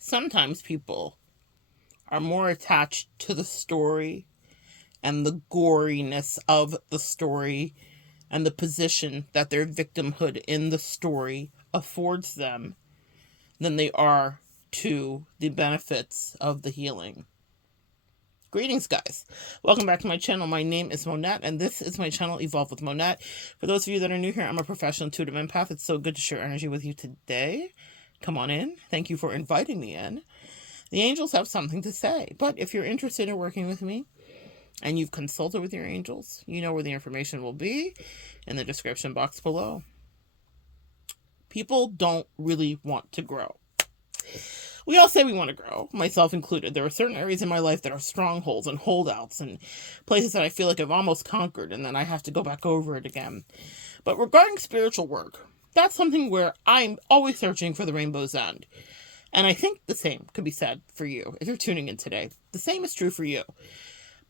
Sometimes people are more attached to the story and the goriness of the story and the position that their victimhood in the story affords them than they are to the benefits of the healing. Greetings, guys. Welcome back to my channel. My name is Monette, and this is my channel, Evolve with Monette. For those of you that are new here, I'm a professional intuitive empath. It's so good to share energy with you today. Come on in. Thank you for inviting me in. The angels have something to say, but if you're interested in working with me and you've consulted with your angels, you know where the information will be in the description box below. People don't really want to grow. We all say we want to grow, myself included. There are certain areas in my life that are strongholds and holdouts and places that I feel like I've almost conquered and then I have to go back over it again. But regarding spiritual work, that's something where I'm always searching for the rainbow's end. And I think the same could be said for you if you're tuning in today. The same is true for you.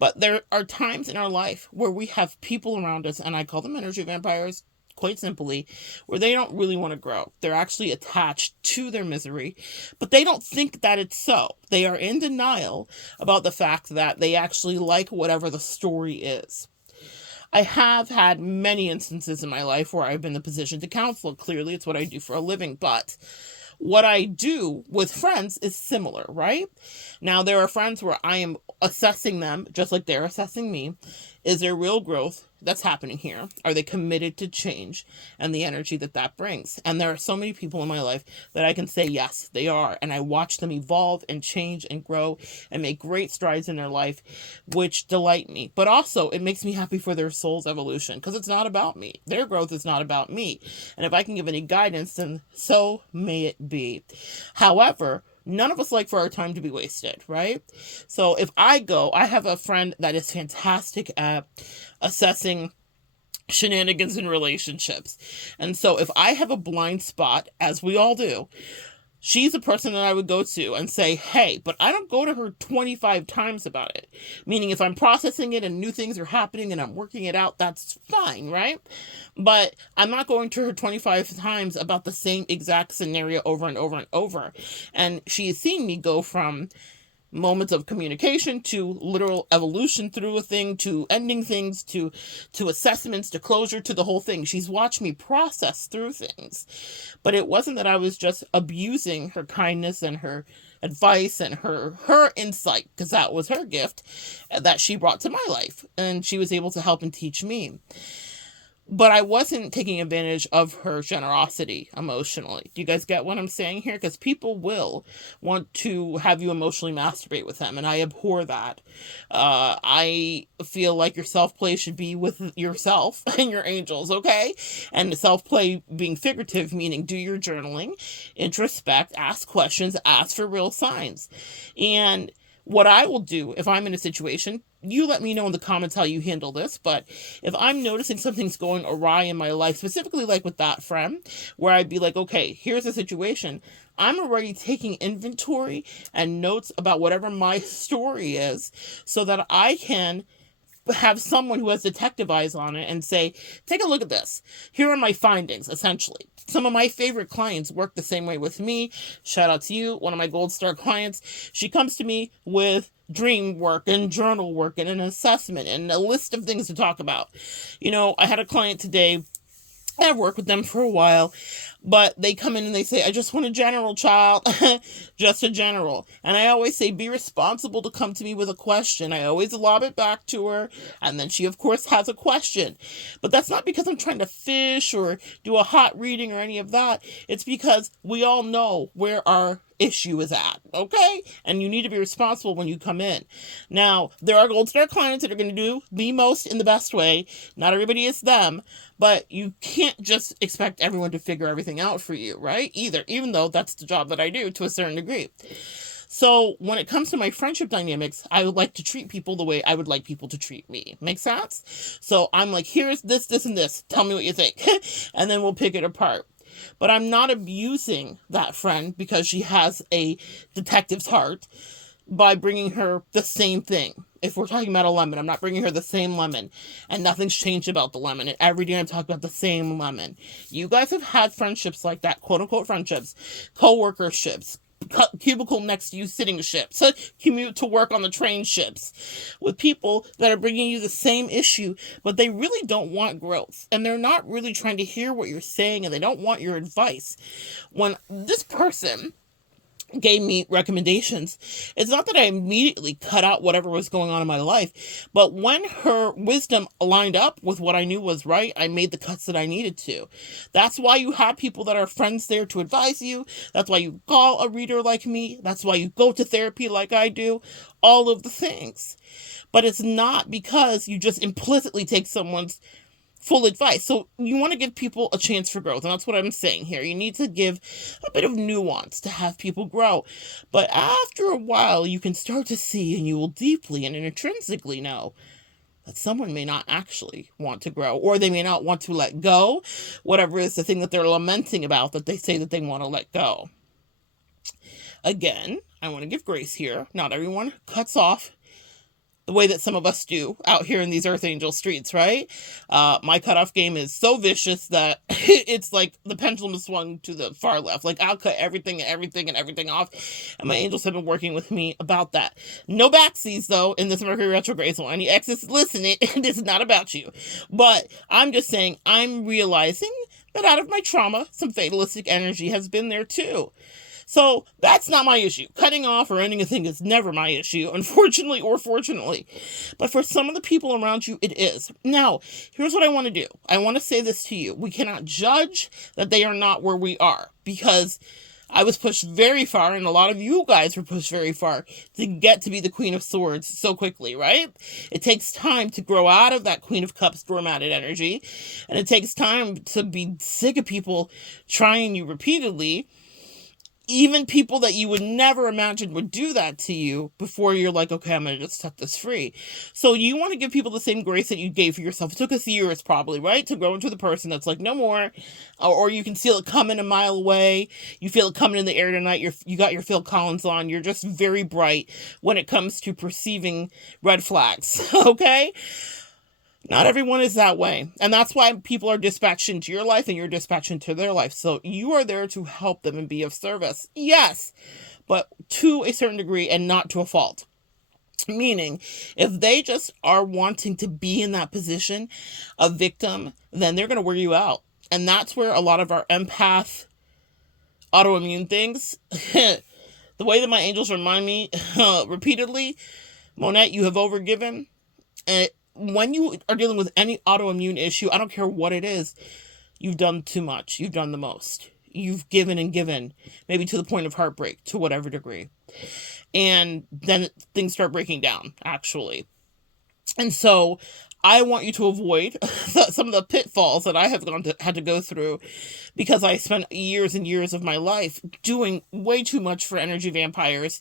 But there are times in our life where we have people around us, and I call them energy vampires, quite simply, where they don't really want to grow. They're actually attached to their misery, but they don't think that it's so. They are in denial about the fact that they actually like whatever the story is. I have had many instances in my life where I've been in the position to counsel. Clearly, it's what I do for a living, but what I do with friends is similar, right? Now, there are friends where I am assessing them just like they're assessing me. Is there real growth that's happening here? Are they committed to change and the energy that that brings? And there are so many people in my life that I can say, yes, they are. And I watch them evolve and change and grow and make great strides in their life, which delight me. But also, it makes me happy for their soul's evolution because it's not about me. Their growth is not about me. And if I can give any guidance, then so may it be. However, none of us like for our time to be wasted, right? So if I have a friend that is fantastic at assessing shenanigans in relationships. And so if I have a blind spot, as we all do, she's a person that I would go to and say, hey, but I don't go to her 25 times about it. Meaning if I'm processing it and new things are happening and I'm working it out, that's fine, right? But I'm not going to her 25 times about the same exact scenario over and over and over. And she has seen me go from moments of communication to literal evolution through a thing, to ending things, to assessments, to closure, to the whole thing. She's watched me process through things. But it wasn't that I was just abusing her kindness and her advice and her insight, because that was her gift that she brought to my life. And she was able to help and teach me. But I wasn't taking advantage of her generosity emotionally. Do you guys get what I'm saying here? Because people will want to have you emotionally masturbate with them, and I abhor that. I feel like your self-play should be with yourself and your angels, okay? And the self-play being figurative, meaning do your journaling, introspect, ask questions, ask for real signs. And what I will do if I'm in a situation, you let me know in the comments how you handle this, but if I'm noticing something's going awry in my life, specifically like with that friend, where I'd be like, okay, here's the situation. I'm already taking inventory and notes about whatever my story is so that I can have someone who has detective eyes on it and say, take a look at this. Here are my findings, essentially. Some of my favorite clients work the same way with me. Shout out to you, one of my gold star clients. She comes to me with dream work and journal work and an assessment and a list of things to talk about. You know, I had a client today. I've worked with them for a while, but they come in and they say, I just want a general, child, just a general. And I always say, be responsible to come to me with a question. I always lob it back to her. And then she, of course, has a question. But that's not because I'm trying to fish or do a hot reading or any of that. It's because we all know where our issue is at, okay? And you need to be responsible when you come in. Now, there are gold star clients that are going to do the most in the best way. Not everybody is them, but you can't just expect everyone to figure everything out for you, right? Even though that's the job that I do to a certain degree. So when it comes to my friendship dynamics, I would like to treat people the way I would like people to treat me. Make sense? So I'm like, here's this, this, and this. Tell me what you think. And then we'll pick it apart. But I'm not abusing that friend because she has a detective's heart by bringing her the same thing. If we're talking about a lemon, I'm not bringing her the same lemon, and nothing's changed about the lemon. And every day I'm talking about the same lemon. You guys have had friendships like that, quote unquote friendships, co-workerships, cubicle next to you sitting ships, commute to work on the train ships, with people that are bringing you the same issue, but they really don't want growth, and they're not really trying to hear what you're saying, and they don't want your advice. When this person gave me recommendations, it's not that I immediately cut out whatever was going on in my life, but when her wisdom aligned up with what I knew was right, I made the cuts that I needed to. That's why you have people that are friends there to advise you. That's why you call a reader like me. That's why you go to therapy like I do. All of the things. But it's not because you just implicitly take someone's full advice. So you want to give people a chance for growth. And that's what I'm saying here. You need to give a bit of nuance to have people grow. But after a while, you can start to see, and you will deeply and intrinsically know, that someone may not actually want to grow, or they may not want to let go, whatever is the thing that they're lamenting about that they say that they want to let go. Again, I want to give grace here. Not everyone cuts off the way that some of us do out here in these Earth Angel streets, right? My cutoff game is so vicious that it's like the pendulum is swung to the far left. Like, I'll cut everything off. And my angels have been working with me about that. No backsies, though, in this Mercury retrograde. So any exes listening, this is not about you. But I'm just saying, I'm realizing that out of my trauma, some fatalistic energy has been there too. So that's not my issue. Cutting off or ending a thing is never my issue, unfortunately or fortunately. But for some of the people around you, it is. Now, here's what I want to do. I want to say this to you. We cannot judge that they are not where we are, because I was pushed very far, and a lot of you guys were pushed very far to get to be the Queen of Swords so quickly, right? It takes time to grow out of that Queen of Cups doormatted energy, and it takes time to be sick of people trying you repeatedly. Even people that you would never imagine would do that to you, before you're like, okay, I'm going to just set this free. So you want to give people the same grace that you gave for yourself. It took us years probably, right? To grow into the person that's like, no more. Or you can feel it coming a mile away. You feel it coming in the air tonight. You got your Phil Collins on. You're just very bright when it comes to perceiving red flags. Okay? Not everyone is that way. And that's why people are dispatched into your life and you're dispatched into their life. So you are there to help them and be of service. Yes, but to a certain degree and not to a fault. Meaning, if they just are wanting to be in that position of victim, then they're going to wear you out. And that's where a lot of our empath autoimmune things, the way that my angels remind me repeatedly, Monette, you have overgiven. And when you are dealing with any autoimmune issue, I don't care what it is, you've done too much. You've done the most. You've given and given, maybe to the point of heartbreak, to whatever degree. And then things start breaking down, actually. And so I want you to avoid some of the pitfalls that I have had to go through, because I spent years and years of my life doing way too much for energy vampires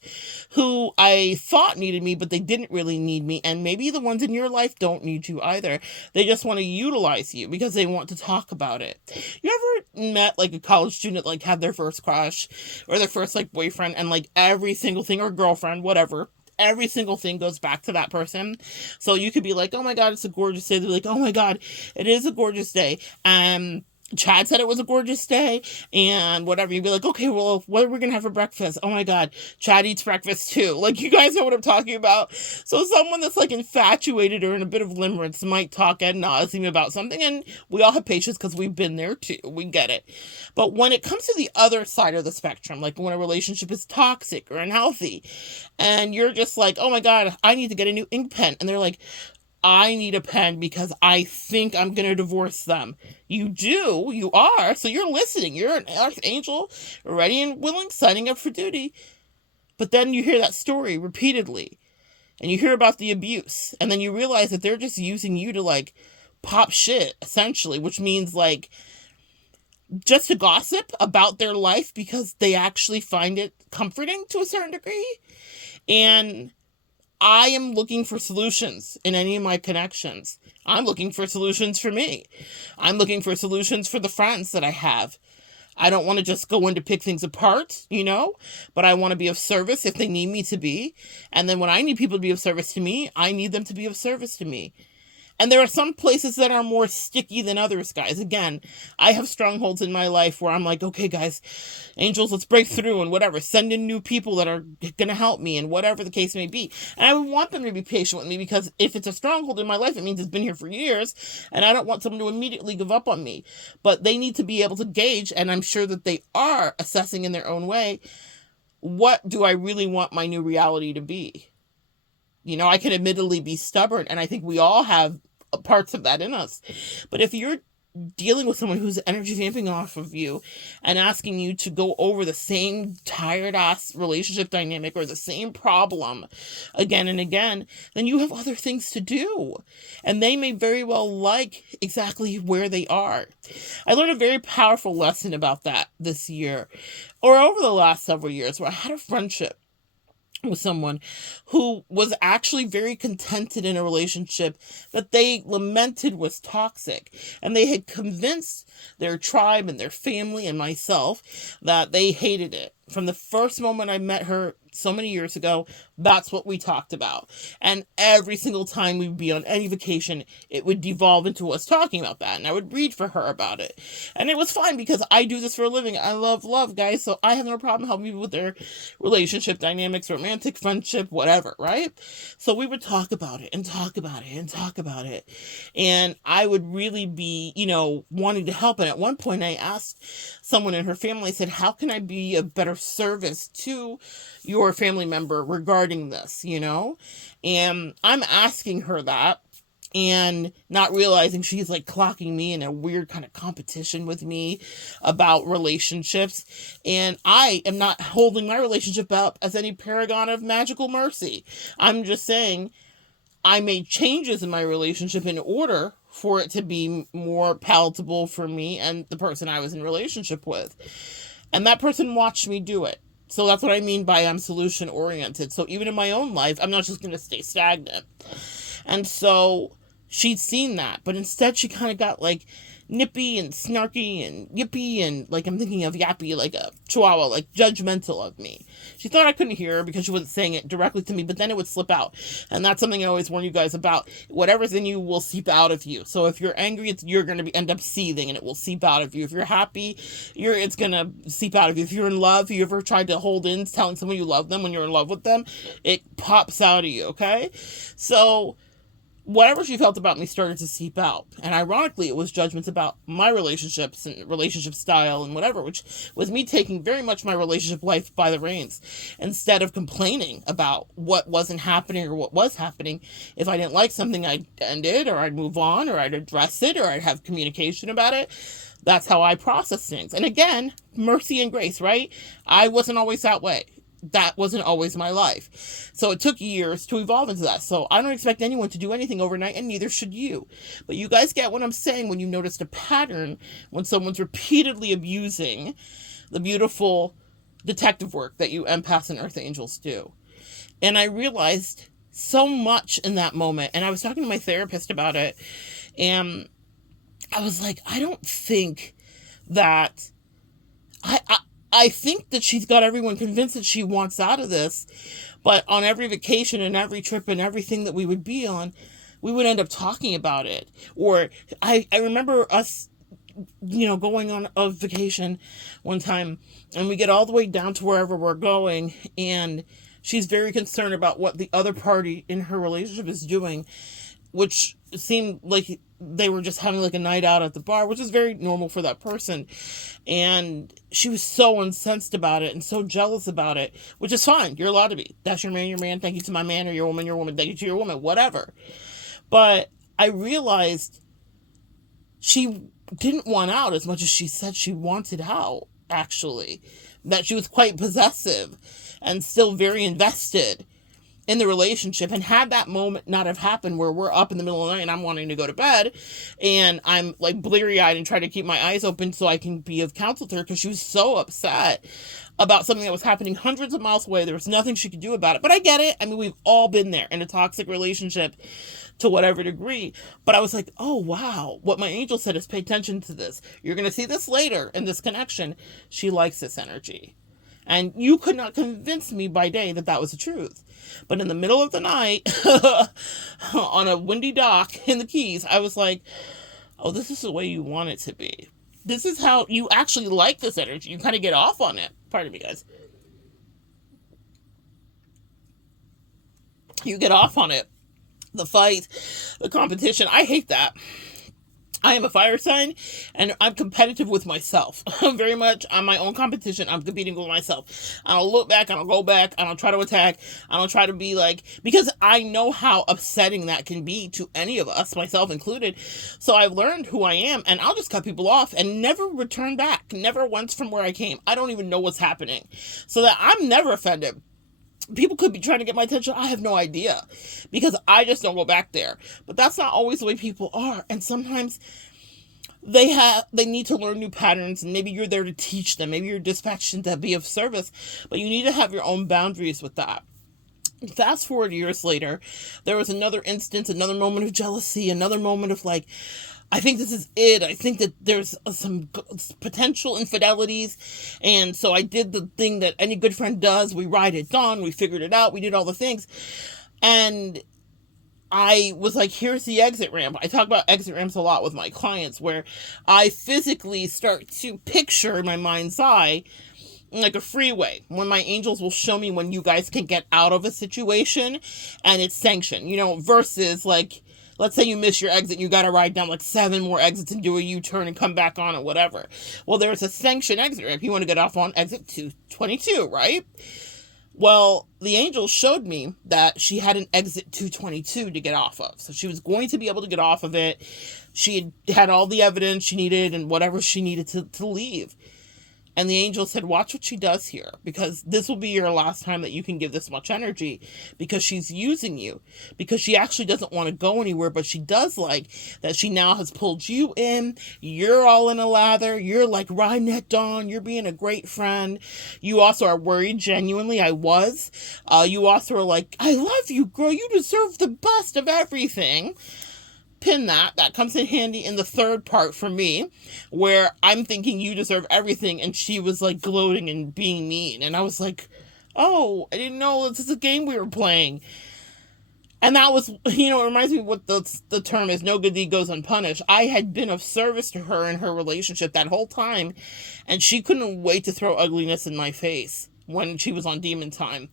who I thought needed me, but they didn't really need me. And maybe the ones in your life don't need you either. They just want to utilize you because they want to talk about it. You ever met like a college student that like had their first crush or their first like boyfriend, and like every single thing, or girlfriend, whatever, every single thing goes back to that person? So you could be like, oh my God, it's a gorgeous day. They're like, oh my God, it is a gorgeous day. Chad said it was a gorgeous day, and whatever. You'd be like, okay, well, what are we going to have for breakfast? Oh my God, Chad eats breakfast too. Like, you guys know what I'm talking about. So someone that's like infatuated or in a bit of limerence might talk ad nauseum about something, and we all have patience because we've been there too. We get it. But when it comes to the other side of the spectrum, like when a relationship is toxic or unhealthy, and you're just like, oh my God, I need to get a new ink pen. And they're like, I need a pen because I think I'm going to divorce them. You do. You are. So you're listening. You're an archangel, ready and willing, signing up for duty. But then you hear that story repeatedly, and you hear about the abuse, and then you realize that they're just using you to like pop shit, essentially, which means like just to gossip about their life because they actually find it comforting to a certain degree. And I am looking for solutions in any of my connections. I'm looking for solutions for me. I'm looking for solutions for the friends that I have. I don't want to just go in to pick things apart, but I want to be of service if they need me to be. And then when I need people to be of service to me, I need them to be of service to me. And there are some places that are more sticky than others, guys. Again, I have strongholds in my life where I'm like, okay, guys, angels, let's break through and whatever. Send in new people that are going to help me and whatever the case may be. And I would want them to be patient with me, because if it's a stronghold in my life, it means it's been here for years, and I don't want someone to immediately give up on me. But they need to be able to gauge, and I'm sure that they are assessing in their own way, what do I really want my new reality to be? You know, I can admittedly be stubborn, and I think we all have parts of that in us. But if you're dealing with someone who's energy vamping off of you and asking you to go over the same tired ass relationship dynamic or the same problem again and again, then you have other things to do. And they may very well like exactly where they are. I learned a very powerful lesson about that this year, or over the last several years, where I had a friendship with someone who was actually very contented in a relationship that they lamented was toxic. And they had convinced their tribe and their family and myself that they hated it. From the first moment I met her so many years ago, that's what we talked about. And every single time we would be on any vacation, it would devolve into us talking about that. And I would read for her about it. And it was fine, because I do this for a living. I love love, guys. So I have no problem helping people with their relationship dynamics, romantic friendship, whatever, right? So we would talk about it and talk about it and talk about it. And I would really be, wanting to help. And at one point I asked someone in her family, I said, how can I be a better service to your family member regarding this, And I'm asking her that and not realizing she's like clocking me in a weird kind of competition with me about relationships. And I am not holding my relationship up as any paragon of magical mercy. I'm just saying I made changes in my relationship in order for it to be more palatable for me and the person I was in relationship with. And that person watched me do it. So that's what I mean by I'm solution oriented. So even in my own life, I'm not just going to stay stagnant. And so she'd seen that, but instead she kind of got like nippy and snarky and yippy and like, I'm thinking of yappy, like a chihuahua, like judgmental of me. She thought I couldn't hear her because she wasn't saying it directly to me, but then it would slip out. And that's something I always warn you guys about. Whatever's in you will seep out of you. So if you're angry, you're going to end up seething and it will seep out of you. If you're happy, it's going to seep out of you. If you're in love, you ever tried to hold in telling someone you love them when you're in love with them, it pops out of you, okay? So whatever she felt about me started to seep out. And ironically, it was judgments about my relationships and relationship style and whatever, which was me taking very much my relationship life by the reins. Instead of complaining about what wasn't happening or what was happening, if I didn't like something, I'd end it, or I'd move on, or I'd address it, or I'd have communication about it. That's how I process things. And again, mercy and grace, right? I wasn't always that way. That wasn't always my life. So it took years to evolve into that. So I don't expect anyone to do anything overnight, and neither should you. But you guys get what I'm saying when you noticed a pattern when someone's repeatedly abusing the beautiful detective work that you empaths and earth angels do. And I realized so much in that moment. And I was talking to my therapist about it. And I was like, I don't think that I think that she's got everyone convinced that she wants out of this, but on every vacation and every trip and everything that we would be on, we would end up talking about it. Or I remember us, going on a vacation one time, and we get all the way down to wherever we're going, and she's very concerned about what the other party in her relationship is doing, which seemed like they were just having like a night out at the bar, which is very normal for that person. And she was so incensed about it and so jealous about it, which is fine. You're allowed to be. That's your man. Thank you to my man, or your woman, thank you to your woman, whatever. But I realized she didn't want out as much as she said she wanted out, actually. That she was quite possessive and still very invested in the relationship. And had that moment not have happened where we're up in the middle of the night and I'm wanting to go to bed and I'm like bleary-eyed and try to keep my eyes open so I can be of counsel to her, because she was so upset about something that was happening hundreds of miles away. There was nothing she could do about it. But I get it. I mean, we've all been there in a toxic relationship to whatever degree. But I was like, oh, wow. What my angel said is pay attention to this. You're going to see this later in this connection. She likes this energy. And you could not convince me by day that that was the truth. But in the middle of the night, on a windy dock in the Keys, I was like, oh, this is the way you want it to be. This is how you actually like this energy. You kind of get off on it. Pardon me, guys. You get off on it. The fight, the competition. I hate that. I am a fire sign, and I'm competitive with myself. Very much, I'm my own competition. I'm competing with myself. I don't look back. I don't go back. I don't try to attack. I don't try to be like, because I know how upsetting that can be to any of us, myself included. So I've learned who I am, and I'll just cut people off and never return back. Never once from where I came. I don't even know what's happening. So that I'm never offended. People could be trying to get my attention. I have no idea, because I just don't go back there. But that's not always the way people are. And sometimes they need to learn new patterns, and maybe you're there to teach them. Maybe you're dispatched to be of service, but you need to have your own boundaries with that. Fast forward years later, there was another instance, another moment of jealousy, another moment of like, I think this is it. I think that there's some potential infidelities. And so I did the thing that any good friend does. We ride it on. We figured it out. We did all the things. And I was like, here's the exit ramp. I talk about exit ramps a lot with my clients, where I physically start to picture in my mind's eye like a freeway, when my angels will show me when you guys can get out of a situation and it's sanctioned, versus like, let's say you miss your exit, you got to ride down like 7 more exits and do a U-turn and come back on or whatever. Well, there's a sanctioned exit ramp. You want to get off on exit 222, right? Well, the angel showed me that she had an exit 222 to get off of. So she was going to be able to get off of it. She had all the evidence she needed and whatever she needed to leave. And the angel said, watch what she does here, because this will be your last time that you can give this much energy, because she's using you, because she actually doesn't want to go anywhere, but she does like that she now has pulled you in. You're all in a lather. You're like riding at dawn. You're being a great friend. You also are worried. Genuinely, I was. You also are like, I love you, girl. You deserve the best of everything. Pin that comes in handy in the third part for me, where I'm thinking you deserve everything, and she was like gloating and being mean, and I was like, oh, I didn't know this is a game we were playing. And that was, it reminds me of what the term is, no good deed goes unpunished. I had been of service to her in her relationship that whole time, and she couldn't wait to throw ugliness in my face when she was on demon time,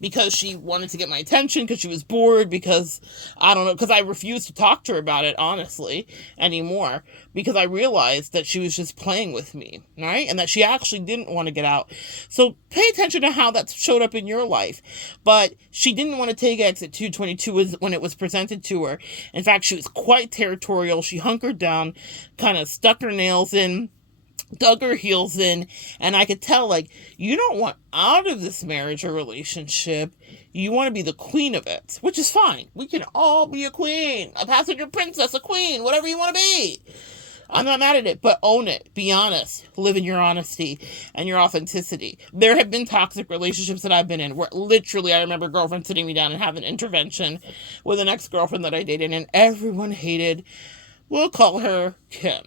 because she wanted to get my attention, because she was bored, because I refused to talk to her about it, honestly, anymore, because I realized that she was just playing with me, right? And that she actually didn't want to get out. So pay attention to how that showed up in your life. But she didn't want to take exit 222 when it was presented to her. In fact, she was quite territorial. She hunkered down, kind of stuck her nails in, dug her heels in, and I could tell, like, you don't want out of this marriage or relationship. You want to be the queen of it, which is fine. We can all be a queen, a passenger princess, a queen, whatever you want to be. I'm not mad at it, but own it. Be honest. Live in your honesty and your authenticity. There have been toxic relationships that I've been in where literally I remember a girlfriend sitting me down and having an intervention with an ex-girlfriend that I dated, and everyone hated, we'll call her Kim.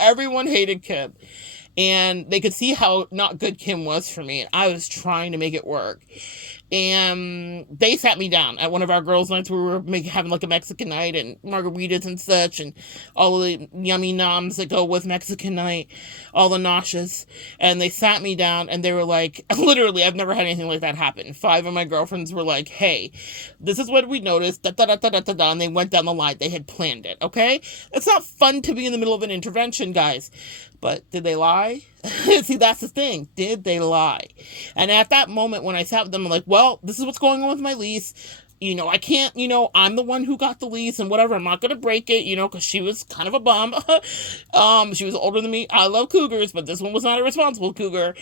Everyone hated Kim, and they could see how not good Kim was for me. And I was trying to make it work, and they sat me down at one of our girls' nights where we were having like a Mexican night and margaritas and such, and all the yummy noms that go with Mexican night, all the nauseous. And they sat me down and they were like, literally, I've never had anything like that happen. 5 of my girlfriends were like, hey, this is what we noticed, and they went down the line. They had planned it, okay? It's not fun to be in the middle of an intervention, guys. But did they lie? See, that's the thing. Did they lie? And at that moment when I sat with them, I'm like, well, this is what's going on with my lease. I can't, I'm the one who got the lease and whatever. I'm not going to break it, because she was kind of a bum. She was older than me. I love cougars, but this one was not a responsible cougar.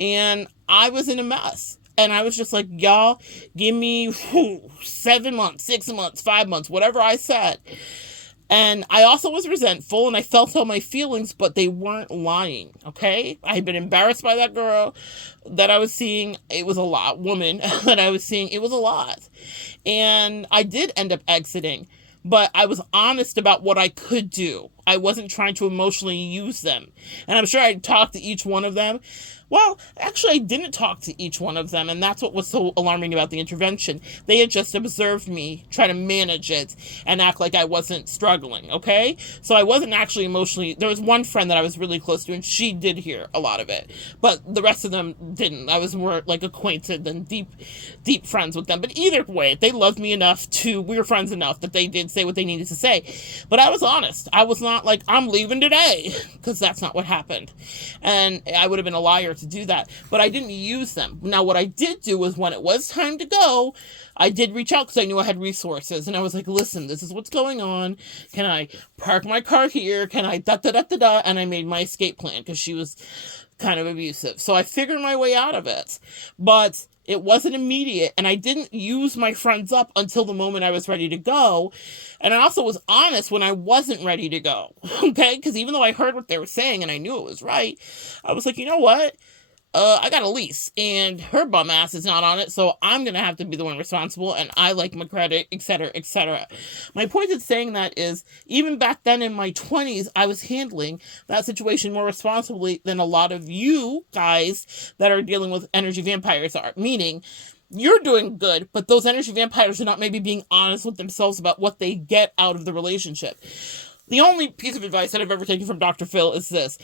And I was in a mess. And I was just like, y'all, give me 7 months, 6 months, 5 months, whatever I said. And I also was resentful, and I felt all my feelings, but they weren't lying, okay? I had been embarrassed by that girl that I was seeing. It was a lot. Woman that I was seeing. It was a lot. And I did end up exiting, but I was honest about what I could do. I wasn't trying to emotionally use them. And I'm sure I talked to each one of them, Well, actually, I didn't talk to each one of them, and that's what was so alarming about the intervention. They had just observed me try to manage it and act like I wasn't struggling, okay? So I wasn't actually emotionally. There was one friend that I was really close to, and she did hear a lot of it, but the rest of them didn't. I was more like acquainted than deep friends with them. But either way, they loved me enough we were friends enough that they did say what they needed to say. But I was honest. I was not like, I'm leaving today, because that's not what happened. And I would have been a liar to do that, but I didn't use them. Now, what I did do was when it was time to go, I did reach out because I knew I had resources, and I was like, listen, this is what's going on. Can I park my car here? Can I da-da-da-da-da? And I made my escape plan because she was kind of abusive. So I figured my way out of it, but it wasn't immediate, and I didn't use my friends up until the moment I was ready to go. And I also was honest when I wasn't ready to go, okay? Because even though I heard what they were saying and I knew it was right, I was like, you know what? I got a lease, and her bum ass is not on it, so I'm going to have to be the one responsible, and I like my credit, etc., etc. My point in saying that is, even back then in my 20s, I was handling that situation more responsibly than a lot of you guys that are dealing with energy vampires are. Meaning, you're doing good, but those energy vampires are not maybe being honest with themselves about what they get out of the relationship. The only piece of advice that I've ever taken from Dr. Phil is this: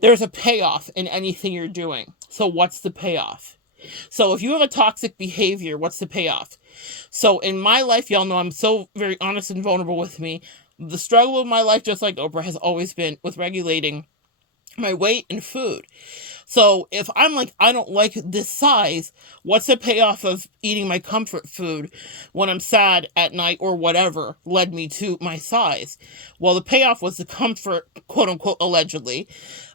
there's a payoff in anything you're doing. So what's the payoff? So if you have a toxic behavior, what's the payoff? So in my life, y'all know I'm so very honest and vulnerable with me. The struggle of my life, just like Oprah, has always been with regulating my weight and food. So if I'm like, I don't like this size, what's the payoff of eating my comfort food when I'm sad at night or whatever led me to my size? Well, the payoff was the comfort, quote unquote, allegedly,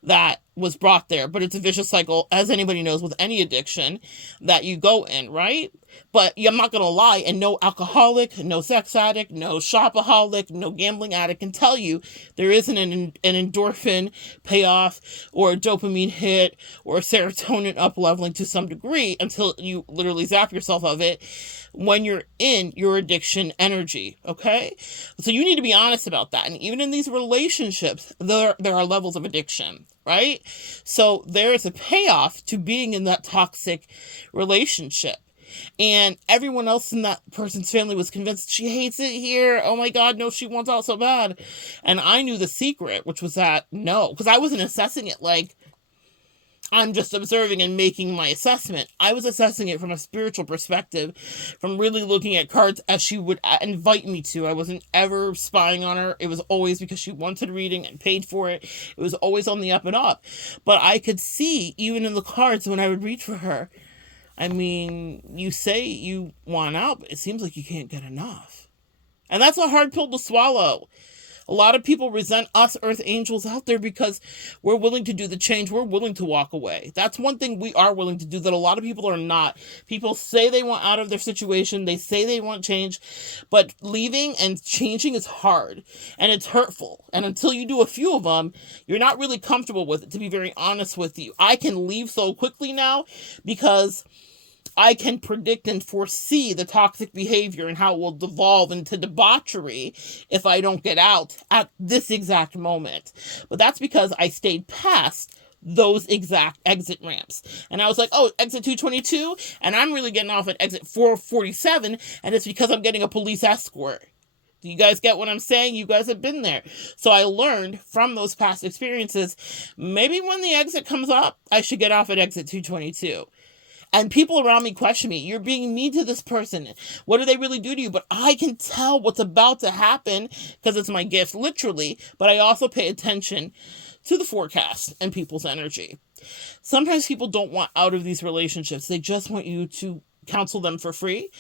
that was brought there. But it's a vicious cycle, as anybody knows, with any addiction that you go in, right? But I'm not going to lie, and no alcoholic, no sex addict, no shopaholic, no gambling addict can tell you there isn't an endorphin payoff or a dopamine hit or a serotonin up-leveling to some degree until you literally zap yourself of it when you're in your addiction energy, okay? So you need to be honest about that. And even in these relationships, there are levels of addiction, right? So there is a payoff to being in that toxic relationship. And everyone else in that person's family was convinced she hates it here. Oh my God, no, she wants out so bad. And I knew the secret, which was that no, because I wasn't assessing it like I'm just observing and making my assessment. I was assessing it from a spiritual perspective, from really looking at cards as she would invite me to. I wasn't ever spying on her. It was always because she wanted reading and paid for it. It was always on the up and up. But I could see, even in the cards when I would read for her, I mean, you say you want out, but it seems like you can't get enough. And that's a hard pill to swallow. A lot of people resent us earth angels out there because we're willing to do the change. We're willing to walk away. That's one thing we are willing to do that a lot of people are not. People say they want out of their situation. They say they want change, but leaving and changing is hard and it's hurtful. And until you do a few of them, you're not really comfortable with it, to be very honest with you. I can leave so quickly now because I can predict and foresee the toxic behavior and how it will devolve into debauchery if I don't get out at this exact moment. But that's because I stayed past those exact exit ramps. And I was like, oh, exit 222, and I'm really getting off at exit 447, and it's because I'm getting a police escort. Do you guys get what I'm saying? You guys have been there. So I learned from those past experiences, maybe when the exit comes up, I should get off at exit 222. And people around me question me, you're being mean to this person. What do they really do to you? But I can tell what's about to happen because it's my gift, literally. But I also pay attention to the forecast and people's energy. Sometimes people don't want out of these relationships. They just want you to counsel them for free.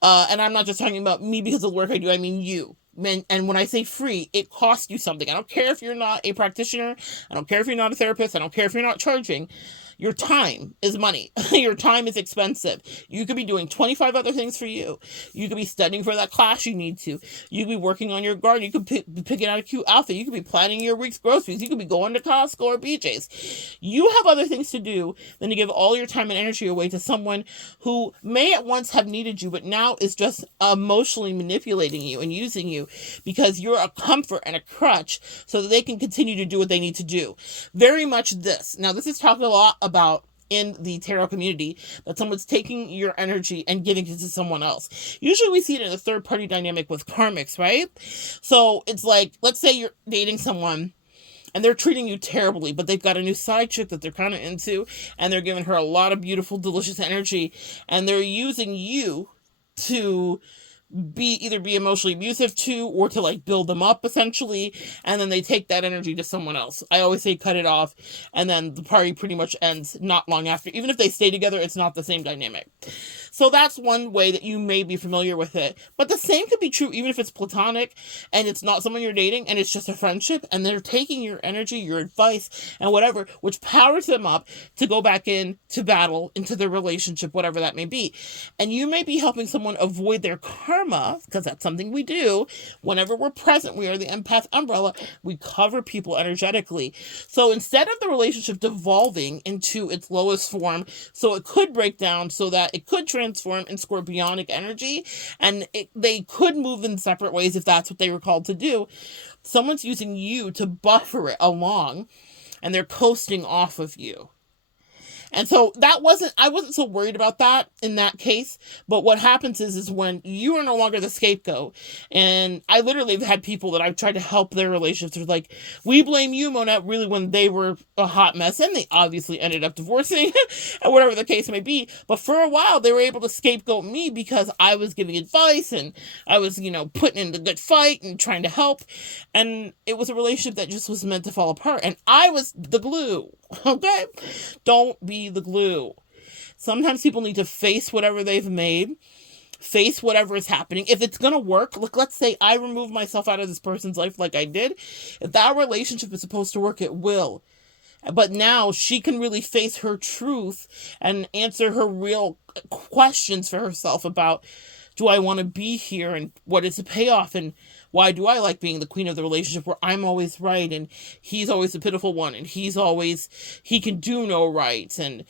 And I'm not just talking about me because of the work I do. I mean you. And when I say free, it costs you something. I don't care if you're not a practitioner. I don't care if you're not a therapist. I don't care if you're not charging. Your time is money. Your time is expensive. You could be doing 25 other things for you. You could be studying for that class you need to. You could be working on your garden. You could be picking out a cute outfit. You could be planning your week's groceries. You could be going to Costco or BJ's. You have other things to do than to give all your time and energy away to someone who may at once have needed you, but now is just emotionally manipulating you and using you because you're a comfort and a crutch so that they can continue to do what they need to do. Very much this. Now, this is talking a lot about about in the tarot community, that someone's taking your energy and giving it to someone else. Usually we see it in a third party dynamic with karmics, right? So it's like, let's say you're dating someone and they're treating you terribly, but they've got a new side chick that they're kind of into, and they're giving her a lot of beautiful, delicious energy, and they're using you to either be emotionally abusive to, or to like build them up essentially, and then they take that energy to someone else. I always say cut it off, and then the party pretty much ends not long after. Even if they stay together, it's not the same dynamic. So that's one way that you may be familiar with it. But the same could be true even if it's platonic and it's not someone you're dating and it's just a friendship, and they're taking your energy, your advice, and whatever, which powers them up to go back in to battle into their relationship, whatever that may be. And you may be helping someone avoid their karma, because that's something we do. Whenever we're present, we are the empath umbrella. We cover people energetically. So instead of the relationship devolving into its lowest form, so it could break down, so that it could transform in scorpionic energy, and they could move in separate ways if that's what they were called to do, someone's using you to buffer it along, and they're coasting off of you. And so I wasn't so worried about that in that case. But what happens is when you are no longer the scapegoat, and I literally have had people that I've tried to help their relationships. They're like, we blame you, Monette, really, when they were a hot mess, and they obviously ended up divorcing and whatever the case may be. But for a while, they were able to scapegoat me because I was giving advice and I was, putting in the good fight and trying to help. And it was a relationship that just was meant to fall apart. And I was the glue. Okay? Don't be the glue. Sometimes people need to face whatever they've made, face whatever is happening. If it's going to work, look, let's say I remove myself out of this person's life like I did. If that relationship is supposed to work, it will. But now she can really face her truth and answer her real questions for herself about, do I want to be here, and what is the payoff, and why do I like being the queen of the relationship where I'm always right and he's always the pitiful one, and he can do no right, and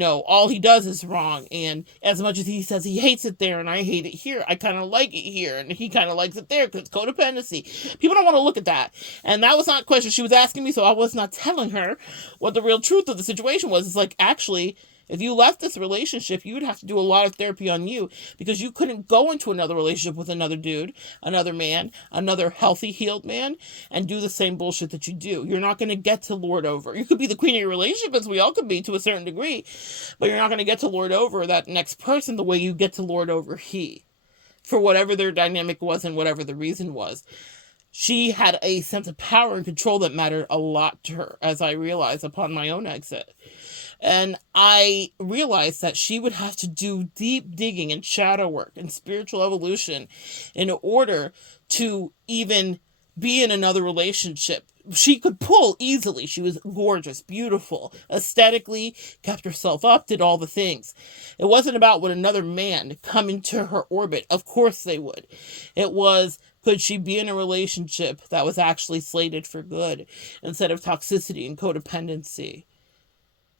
all he does is wrong, and as much as he says he hates it there and I hate it here, I kind of like it here, and he kind of likes it there because codependency. People don't want to look at that. And that was not a question she was asking me, so I was not telling her what the real truth of the situation was. It's like, actually, if you left this relationship, you would have to do a lot of therapy on you, because you couldn't go into another relationship with another dude, another man, another healthy, healed man, and do the same bullshit that you do. You're not going to get to lord over. You could be the queen of your relationship, as we all could be to a certain degree, but you're not going to get to lord over that next person the way you get to lord over he, for whatever their dynamic was and whatever the reason was. She had a sense of power and control that mattered a lot to her, as I realized upon my own exit. And I realized that she would have to do deep digging and shadow work and spiritual evolution in order to even be in another relationship. She could pull easily. She was gorgeous, beautiful, aesthetically, kept herself up, did all the things. It wasn't about would another man come into her orbit. Of course they would. It was, could she be in a relationship that was actually slated for good instead of toxicity and codependency?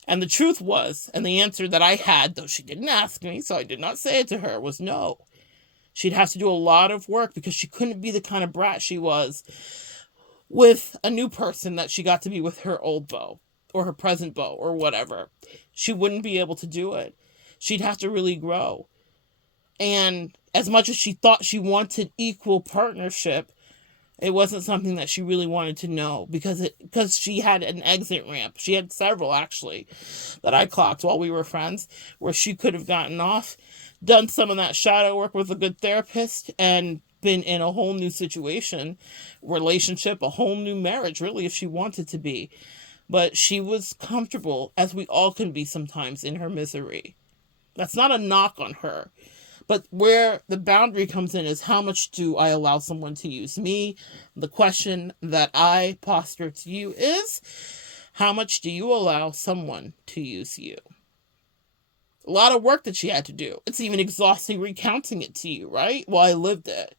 And the truth was, and the answer that I had, though she didn't ask me, so I did not say it to her, was no. She'd have to do a lot of work, because she couldn't be the kind of brat she was with a new person that she got to be with her old beau, or her present beau, or whatever. She wouldn't be able to do it. She'd have to really grow. And as much as she thought she wanted equal partnership, it wasn't something that she really wanted to know, because she had an exit ramp. She had several, actually, that I clocked while we were friends, where she could have gotten off, done some of that shadow work with a good therapist, and been in a whole new situation, relationship, a whole new marriage, really, if she wanted to be. But she was comfortable, as we all can be sometimes, in her misery. That's not a knock on her. But where the boundary comes in is, how much do I allow someone to use me? The question that I posture to you is, how much do you allow someone to use you? A lot of work that she had to do. It's even exhausting recounting it to you, right? Well, I lived it.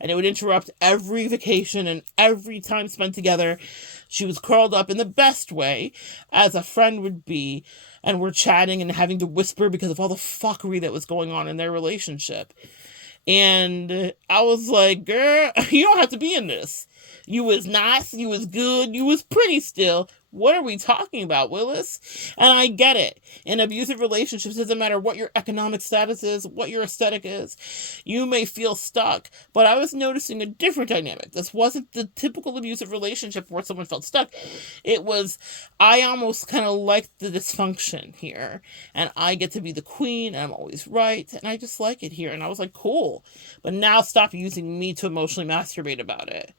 And it would interrupt every vacation and every time spent together. She was curled up in the best way, as a friend would be, and we're chatting and having to whisper because of all the fuckery that was going on in their relationship. And I was like, girl, you don't have to be in this. You was nice, you was good, you was pretty still. What are we talking about, Willis? And I get it. In abusive relationships, it doesn't matter what your economic status is, what your aesthetic is. You may feel stuck. But I was noticing a different dynamic. This wasn't the typical abusive relationship where someone felt stuck. It was, I almost kind of liked the dysfunction here. And I get to be the queen, and I'm always right. And I just like it here. And I was like, cool. But now stop using me to emotionally masturbate about it.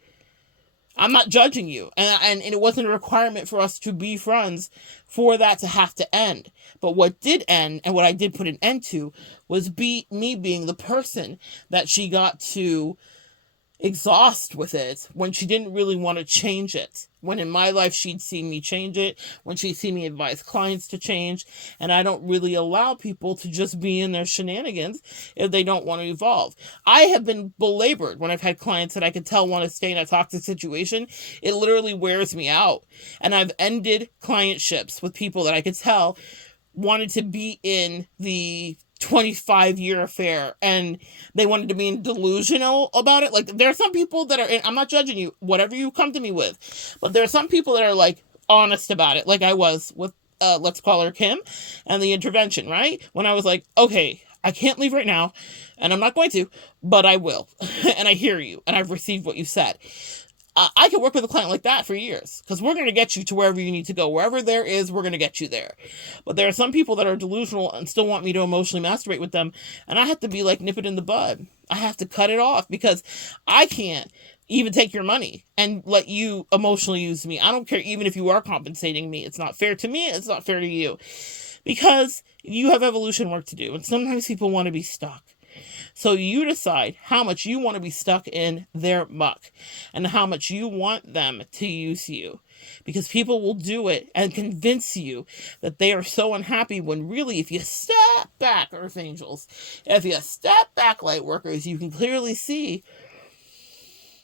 I'm not judging you. And it wasn't a requirement for us to be friends for that to have to end. But what did end, and what I did put an end to, was me being the person that she got to exhaust with it when she didn't really want to change it. When in my life she'd seen me change it, when she'd seen me advise clients to change, and I don't really allow people to just be in their shenanigans if they don't want to evolve. I have been belabored when I've had clients that I could tell want to stay in a toxic situation. It literally wears me out. And I've ended clientships with people that I could tell wanted to be in the 25-year affair, and they wanted to be delusional about it. Like, there are some people that are, and I'm not judging you, whatever you come to me with, but there are some people that are like honest about it, like I was with let's call her Kim and the intervention, right? When I was like, okay, I can't leave right now, and I'm not going to, but I will. And I hear you, and I've received what you said. I could work with a client like that for years, because we're going to get you to wherever you need to go. Wherever there is, we're going to get you there. But there are some people that are delusional and still want me to emotionally masturbate with them. And I have to be like, nip it in the bud. I have to cut it off, because I can't even take your money and let you emotionally use me. I don't care even if you are compensating me. It's not fair to me. It's not fair to you, because you have evolution work to do. And sometimes people want to be stuck. So you decide how much you want to be stuck in their muck and how much you want them to use you. Because people will do it and convince you that they are so unhappy, when really, if you step back, Earth Angels, if you step back, light workers, you can clearly see,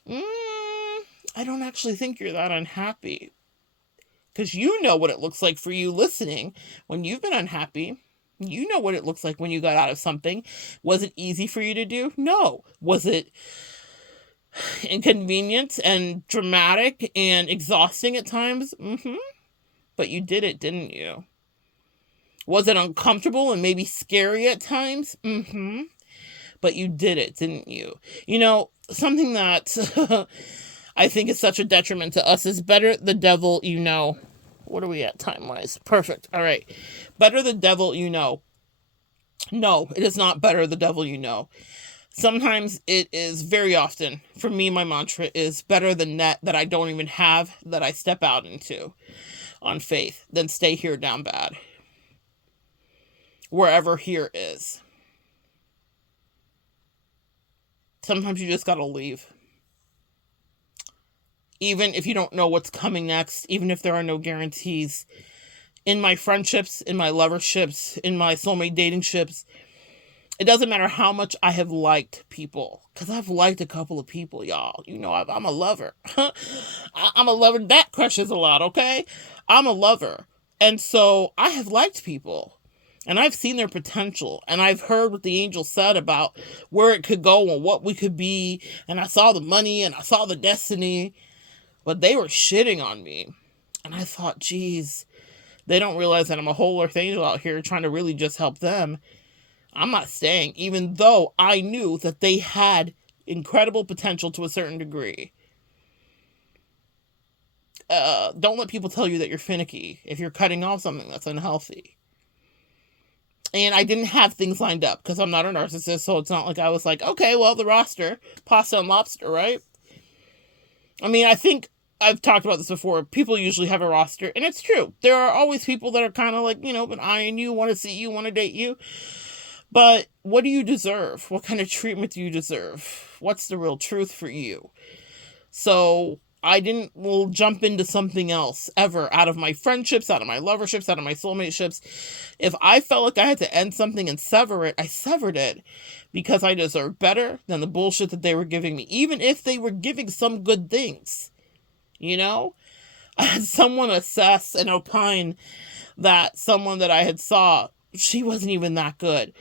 I don't actually think you're that unhappy. Because you know what it looks like for you listening when you've been unhappy. You know what it looks like when you got out of something. Was it easy for you to do? No. Was it inconvenient and dramatic and exhausting at times? But you did it, didn't you? Was it uncomfortable and maybe scary at times? But you did it, didn't you? You know, something that I think is such a detriment to us is better the devil you know. What are we at time-wise? Perfect. All right. Better the devil you know. No, it is not better the devil you know. Sometimes it is, very often, for me, my mantra is better the net that I don't even have, that I step out into on faith, than stay here down bad. Wherever here is. Sometimes you just gotta leave. Even if you don't know what's coming next, even if there are no guarantees. In my friendships, in my loverships, in my soulmate dating ships, it doesn't matter how much I have liked people. Because I've liked a couple of people, y'all. You know, I'm a lover. I'm a lover. That crushes a lot, okay? I'm a lover. And so I have liked people. And I've seen their potential. And I've heard what the angel said about where it could go and what we could be. And I saw the money and I saw the destiny. But they were shitting on me. And I thought, geez, they don't realize that I'm a whole earth angel out here trying to really just help them. I'm not staying, even though I knew that they had incredible potential to a certain degree. Don't let people tell you that you're finicky if you're cutting off something that's unhealthy. And I didn't have things lined up because I'm not a narcissist, so it's not like I was like, okay, well, the roster, pasta and lobster, right? I mean, I think I've talked about this before. People usually have a roster, and it's true. There are always people that are kind of like, you know, been eyeing you, want to see you, want to date you. But what do you deserve? What kind of treatment do you deserve? What's the real truth for you? So I didn't jump into something else ever out of my friendships, out of my loverships, out of my soulmate ships. If I felt like I had to end something and sever it, I severed it. Because I deserve better than the bullshit that they were giving me. Even if they were giving some good things. You know? I had someone assess and opine that someone that I had saw, she wasn't even that good.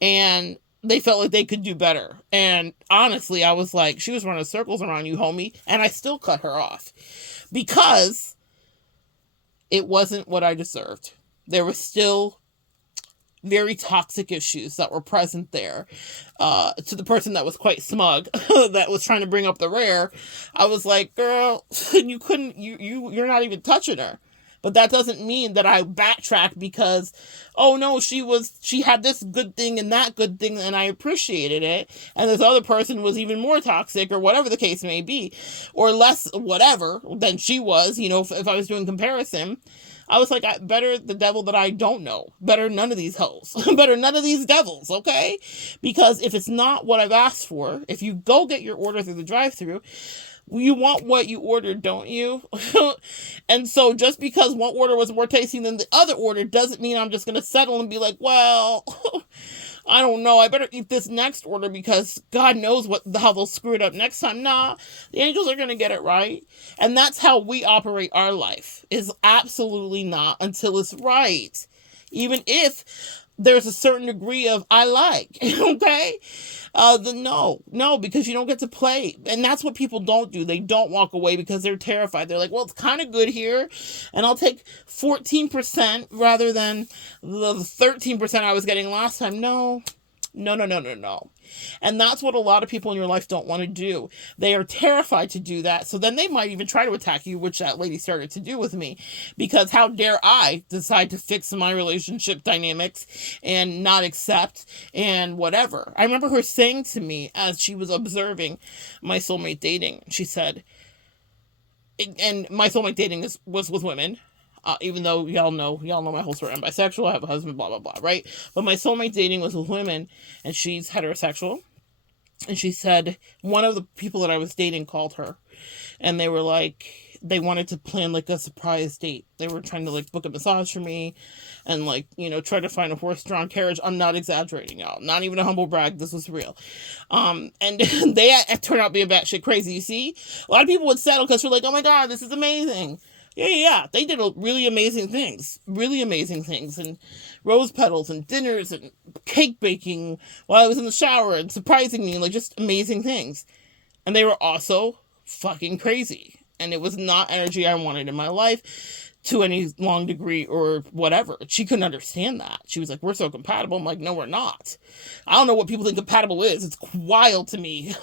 And they felt like they could do better. And honestly, I was like, she was running circles around you, homie. And I still cut her off. Because it wasn't what I deserved. There was still very toxic issues that were present there. To the person that was quite smug, that was trying to bring up the rear, I was like, girl, you're not even touching her. But that doesn't mean that I backtrack because, oh no, she had this good thing and that good thing and I appreciated it. And this other person was even more toxic or whatever the case may be, or less whatever than she was, if I was doing comparison. I was like, better the devil that I don't know. Better none of these hoes. Better none of these devils, okay? Because if it's not what I've asked for, if you go get your order through the drive-thru, you want what you ordered, don't you? And so just because one order was more tasty than the other order doesn't mean I'm just going to settle and be like, well, I don't know, I better eat this next order because God knows how they'll screw it up next time. Nah, the angels are going to get it right. And that's how we operate our life, is absolutely not until it's right. Even if there's a certain degree of I like, okay? Then no, because you don't get to play. And that's what people don't do. They don't walk away because they're terrified. They're like, well, it's kind of good here, and I'll take 14% rather than the 13% I was getting last time. No. And that's what a lot of people in your life don't want to do. They are terrified to do that. So then they might even try to attack you, which that lady started to do with me, because how dare I decide to fix my relationship dynamics and not accept and whatever. I remember her saying to me as she was observing my soulmate dating, she said, and my soulmate dating was with women. Even though y'all know my whole story. I'm bisexual, I have a husband, blah, blah, blah, right? But my soulmate dating was with women, and she's heterosexual. And she said, one of the people that I was dating called her, and they were like, they wanted to plan like a surprise date. They were trying to like book a massage for me and like, try to find a horse-drawn carriage. I'm not exaggerating, y'all. Not even a humble brag. This was real. And they turned out being batshit crazy. You see, a lot of people would settle because they're like, oh my God, this is amazing. Yeah. They did really amazing things. And rose petals and dinners and cake baking while I was in the shower and surprising me and like just amazing things. And they were also fucking crazy. And it was not energy I wanted in my life to any long degree or whatever. She couldn't understand that. She was like, we're so compatible. I'm like, no, we're not. I don't know what people think compatible is. It's wild to me.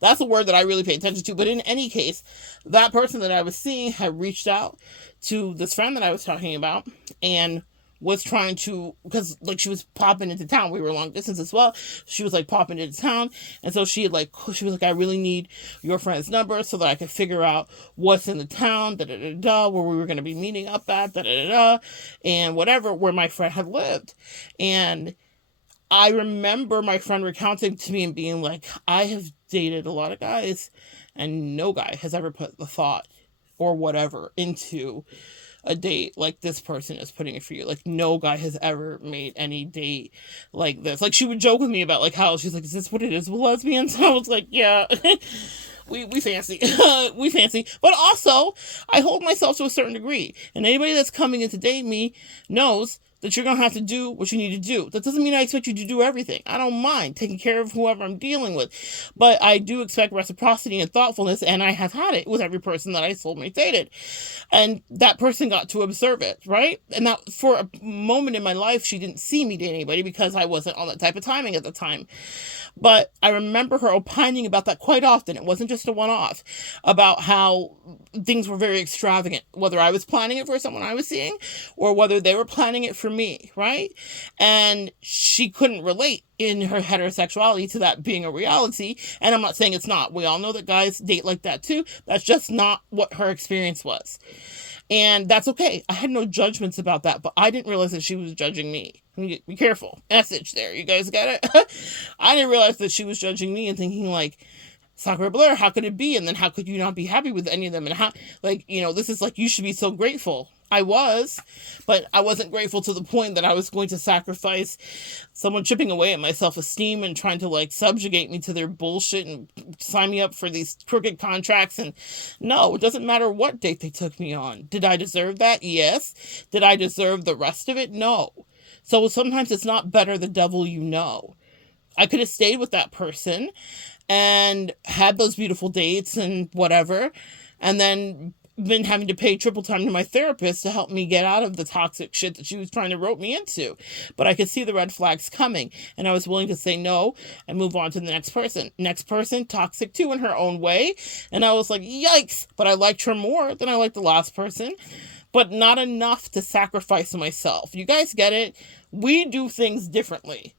That's a word that I really pay attention to. But in any case, that person that I was seeing had reached out to this friend that I was talking about and was trying to, because like she was popping into town. We were long distance as well. She was like popping into town. And so she was like, I really need your friend's number so that I could figure out what's in the town, where we were going to be meeting up at, and whatever, where my friend had lived. And I remember my friend recounting to me and being like, I have dated a lot of guys and no guy has ever put the thought or whatever into a date like this person is putting it for you. Like, no guy has ever made any date like this. Like, she would joke with me about like how she's like, is this what it is with lesbians? I was like, yeah. we fancy. We fancy. But also, I hold myself to a certain degree. And anybody that's coming in to date me knows that you're going to have to do what you need to do. That doesn't mean I expect you to do everything. I don't mind taking care of whoever I'm dealing with. But I do expect reciprocity and thoughtfulness, and I have had it with every person that I soulmate dated. And that person got to observe it, right? And that for a moment in my life, she didn't see me date anybody because I wasn't on that type of timing at the time. But I remember her opining about that quite often. It wasn't just a one-off, about how things were very extravagant, whether I was planning it for someone I was seeing or whether they were planning it for me, right? And she couldn't relate in her heterosexuality to that being a reality. And I'm not saying it's not. We all know that guys date like that too. That's just not what her experience was. And that's okay. I had no judgments about that, but I didn't realize that she was judging me. Be careful. Message there. You guys get it? I didn't realize that she was judging me and thinking like, Sakura Blair, how could it be? And then how could you not be happy with any of them? And how, like, this is like, you should be so grateful. I was, but I wasn't grateful to the point that I was going to sacrifice someone chipping away at my self-esteem and trying to like subjugate me to their bullshit and sign me up for these crooked contracts. And no, it doesn't matter what date they took me on. Did I deserve that? Yes. Did I deserve the rest of it? No. So sometimes it's not better the devil you know. I could have stayed with that person and had those beautiful dates and whatever, and then been having to pay triple time to my therapist to help me get out of the toxic shit that she was trying to rope me into. But I could see the red flags coming, and I was willing to say no and move on to the next person. Next person, toxic too in her own way. And I was like, yikes. But I liked her more than I liked the last person. But not enough to sacrifice myself. You guys get it? We do things differently.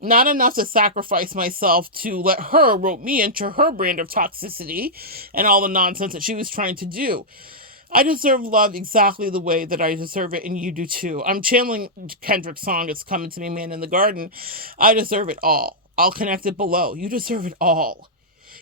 Not enough to sacrifice myself to let her rope me into her brand of toxicity and all the nonsense that she was trying to do. I deserve love exactly the way that I deserve it, and you do too. I'm channeling Kendrick's song, It's Coming to Me, Man in the Garden. I deserve it all. I'll connect it below. You deserve it all.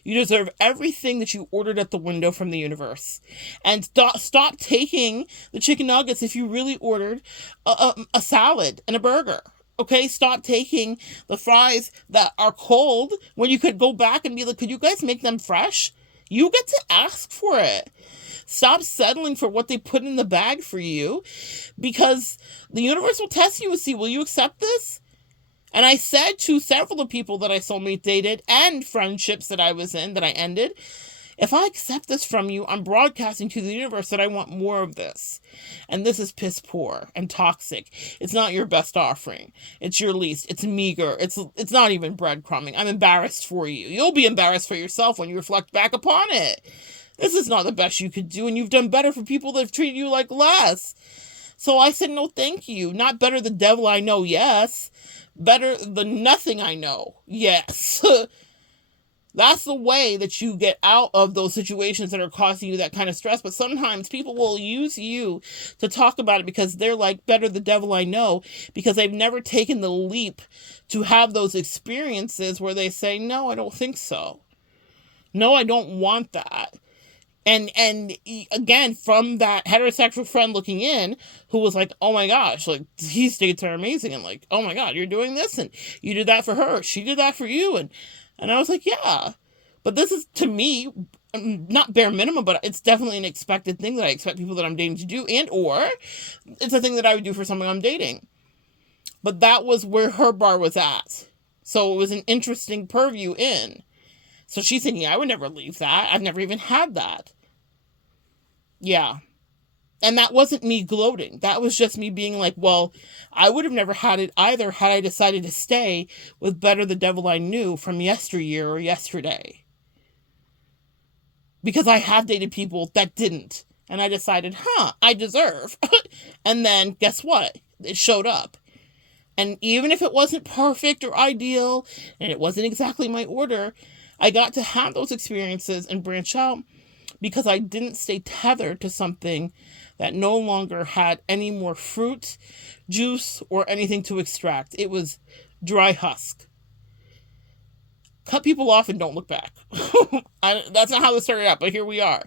You deserve everything that you ordered at the window from the universe. And stop taking the chicken nuggets if you really ordered a salad and a burger. Okay, stop taking the fries that are cold when you could go back and be like, could you guys make them fresh? You get to ask for it. Stop settling for what they put in the bag for you, because the universe will test you and see, will you accept this? And I said to several of people that I soulmate dated and friendships that I was in that I ended, if I accept this from you, I'm broadcasting to the universe that I want more of this. And this is piss poor and toxic. It's not your best offering. It's your least. It's meager. It's not even breadcrumbing. I'm embarrassed for you. You'll be embarrassed for yourself when you reflect back upon it. This is not the best you could do, and you've done better for people that have treated you like less. So I said, no, thank you. Not better the devil I know, yes. Better than nothing I know, yes. That's the way that you get out of those situations that are causing you that kind of stress. But sometimes people will use you to talk about it because they're like, better the devil I know, because they've never taken the leap to have those experiences where they say, no, I don't think so. No, I don't want that. And again, from that heterosexual friend looking in, who was like, oh my gosh, like, these dates are amazing. And like, oh my God, you're doing this. And you did that for her. She did that for you. And I was like, yeah. But this is, to me, not bare minimum, but it's definitely an expected thing that I expect people that I'm dating to do. And or it's a thing that I would do for someone I'm dating. But that was where her bar was at. So it was an interesting purview in. So she's thinking, yeah, I would never leave that. I've never even had that. Yeah. And that wasn't me gloating. That was just me being like, well, I would have never had it either had I decided to stay with better the devil I knew from yesteryear or yesterday. Because I have dated people that didn't. And I decided, I deserve. And then guess what? It showed up. And even if it wasn't perfect or ideal, and it wasn't exactly my order, I got to have those experiences and branch out because I didn't stay tethered to something that no longer had any more fruit, juice, or anything to extract. It was dry husk. Cut people off and don't look back. That's not how this started out, but here we are.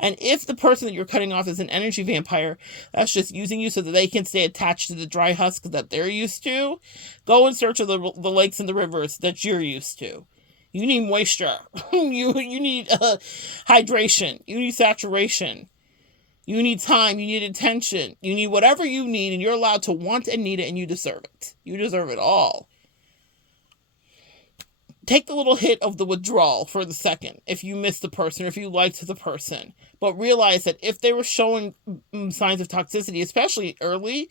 And if the person that you're cutting off is an energy vampire, that's just using you so that they can stay attached to the dry husk that they're used to, go in search of the lakes and the rivers that you're used to. You need moisture. You need hydration. You need saturation. You need time. You need attention. You need whatever you need, and you're allowed to want and need it, and you deserve it. You deserve it all. Take the little hit of the withdrawal for the second if you miss the person or if you liked the person. But realize that if they were showing signs of toxicity, especially early,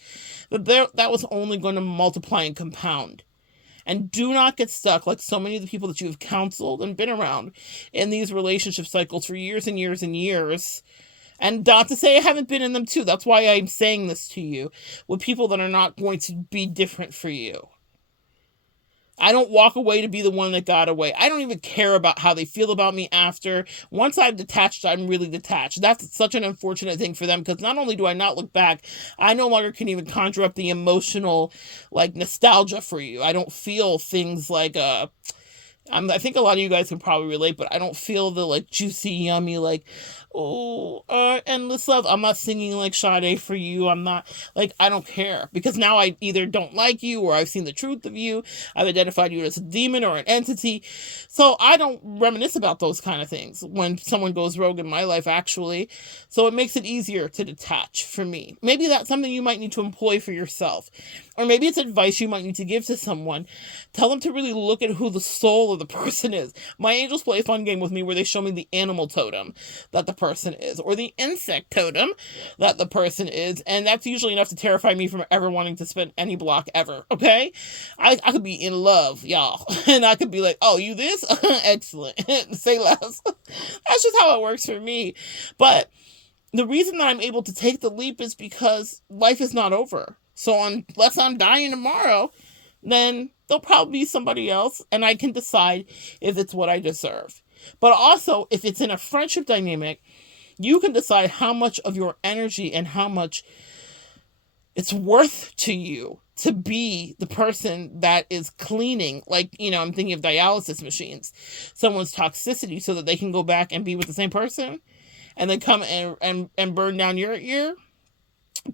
that was only going to multiply and compound. And do not get stuck like so many of the people that you have counseled and been around in these relationship cycles for years and years and years. And not to say I haven't been in them too. That's why I'm saying this to you. With people that are not going to be different for you. I don't walk away to be the one that got away. I don't even care about how they feel about me after. Once I've detached, I'm really detached. That's such an unfortunate thing for them, because not only do I not look back, I no longer can even conjure up the emotional, like, nostalgia for you. I don't feel things like, I think a lot of you guys can probably relate, but I don't feel the, like, juicy, yummy, like, endless love. I'm not singing like Sade for you. I'm not, like, I don't care, because now I either don't like you or I've seen the truth of you. I've identified you as a demon or an entity. So I don't reminisce about those kind of things when someone goes rogue in my life, actually. So it makes it easier to detach for me. Maybe that's something you might need to employ for yourself. Or maybe it's advice you might need to give to someone. Tell them to really look at who the soul of the person is. My angels play a fun game with me where they show me the animal totem that the person is, or the insect totem that the person is, and that's usually enough to terrify me from ever wanting to spend any block ever, okay? I could be in love, y'all, and I could be like, oh, you this? Excellent. Say less. That's just how it works for me. But the reason that I'm able to take the leap is because life is not over. So unless I'm dying tomorrow, then there'll probably be somebody else, and I can decide if it's what I deserve. But also, if it's in a friendship dynamic, you can decide how much of your energy and how much it's worth to you to be the person that is cleaning, like, I'm thinking of dialysis machines, someone's toxicity so that they can go back and be with the same person and then come and burn down your ear.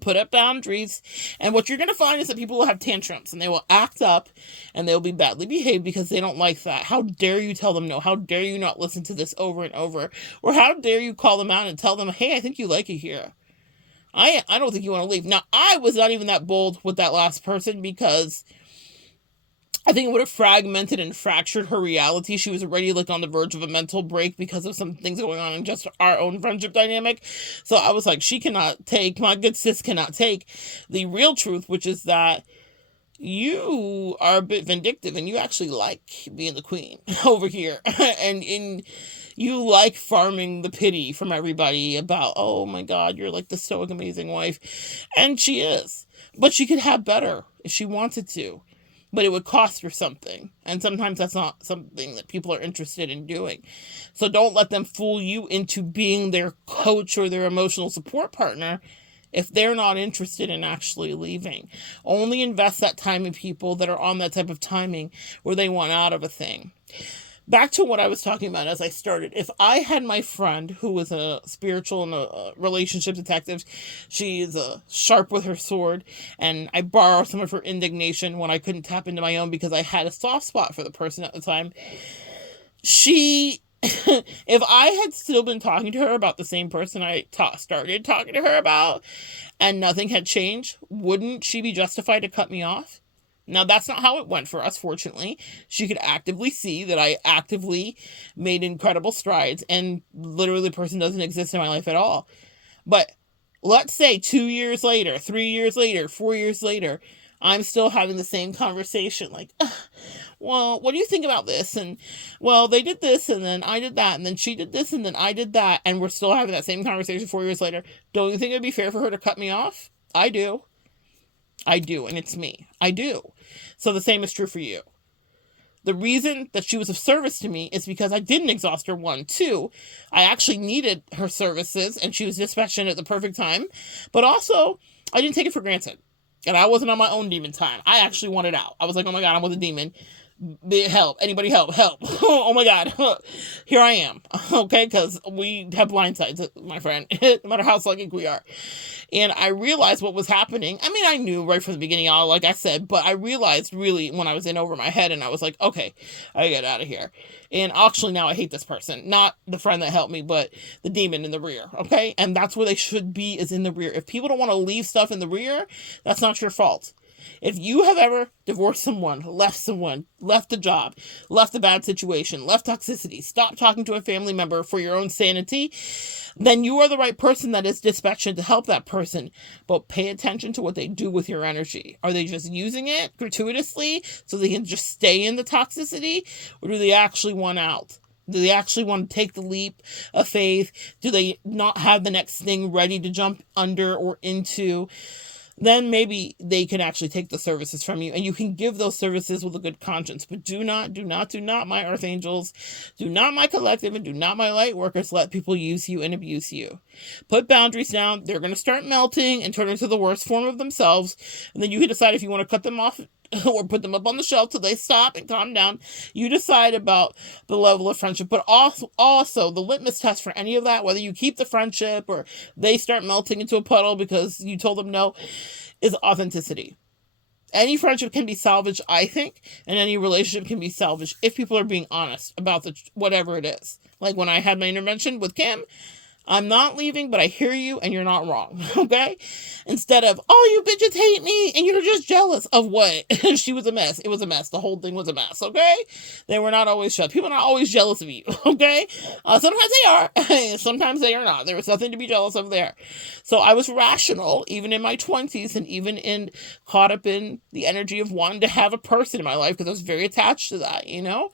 Put up boundaries. And what you're going to find is that people will have tantrums and they will act up and they'll be badly behaved because they don't like that. How dare you tell them no? How dare you not listen to this over and over? Or how dare you call them out and tell them, hey, I think you like it here. I don't think you want to leave. Now, I was not even that bold with that last person because I think it would have fragmented and fractured her reality. She was already on the verge of a mental break because of some things going on in just our own friendship dynamic. So I was like, my good sis cannot take the real truth, which is that you are a bit vindictive and you actually like being the queen over here. and you like farming the pity from everybody about, oh my God, you're like the stoic, amazing wife. And she is. But she could have better if she wanted to. But it would cost her something. And sometimes that's not something that people are interested in doing. So don't let them fool you into being their coach or their emotional support partner if they're not interested in actually leaving. Only invest that time in people that are on that type of timing where they want out of a thing. Back to what I was talking about as I started. If I had my friend who was a spiritual and a relationship detective, she is sharp with her sword, and I borrow some of her indignation when I couldn't tap into my own because I had a soft spot for the person at the time. If I had still been talking to her about the same person I started talking to her about, and nothing had changed, wouldn't she be justified to cut me off? Now, that's not how it went for us, fortunately. She could actively see that I actively made incredible strides, and literally the person doesn't exist in my life at all. But let's say 2 years later, 3 years later, 4 years later, I'm still having the same conversation. Like, well, what do you think about this? And, well, they did this, and then I did that, and then she did this, and then I did that, and we're still having that same conversation 4 years later. Don't you think it'd be fair for her to cut me off? I do, and it's me. I do. So the same is true for you. The reason that she was of service to me is because I didn't exhaust her. 1, 2, I actually needed her services, and she was dispatched in at the perfect time. But also, I didn't take it for granted. And I wasn't on my own demon time. I actually wanted out. I was like, oh my God, I'm with a demon. Help. Anybody help. Oh my God. Here I am. Okay, because we have blind sides, my friend, no matter how psychic we are. And I realized what was happening. I mean, I knew right from the beginning, like I said, but I realized really when I was in over my head, and I was like, okay, I get out of here. And actually now I hate this person. Not the friend that helped me, but the demon in the rear, okay? And that's where they should be, is in the rear. If people don't want to leave stuff in the rear, that's not your fault. If you have ever divorced someone, left a job, left a bad situation, left toxicity, stopped talking to a family member for your own sanity, then you are the right person that is dispatched to help that person. But pay attention to what they do with your energy. Are they just using it gratuitously so they can just stay in the toxicity? Or do they actually want out? Do they actually want to take the leap of faith? Do they not have the next thing ready to jump under or into? Then maybe they can actually take the services from you, and you can give those services with a good conscience. But do not, my earth angels, do not, my collective, and do not, my light workers, let people use you and abuse you. Put boundaries down. They're going to start melting and turn into the worst form of themselves. And then you can decide if you want to cut them off or put them up on the shelf till they stop and calm down. You decide about the level of friendship. But also the litmus test for any of that, whether you keep the friendship or they start melting into a puddle because you told them no, is authenticity. Any friendship can be salvaged, I think, and any relationship can be salvaged if people are being honest about whatever it is. Like when I had my intervention with Kim, I'm not leaving, but I hear you and you're not wrong, okay? Instead of, oh, you bitches hate me and you're just jealous of what? She was a mess. It was a mess. The whole thing was a mess, okay? They were not always shut. People are not always jealous of you, okay? Sometimes they are. Sometimes they are not. There was nothing to be jealous of there. So I was rational, even in my 20s and even in caught up in the energy of wanting to have a person in my life because I was very attached to that, you know?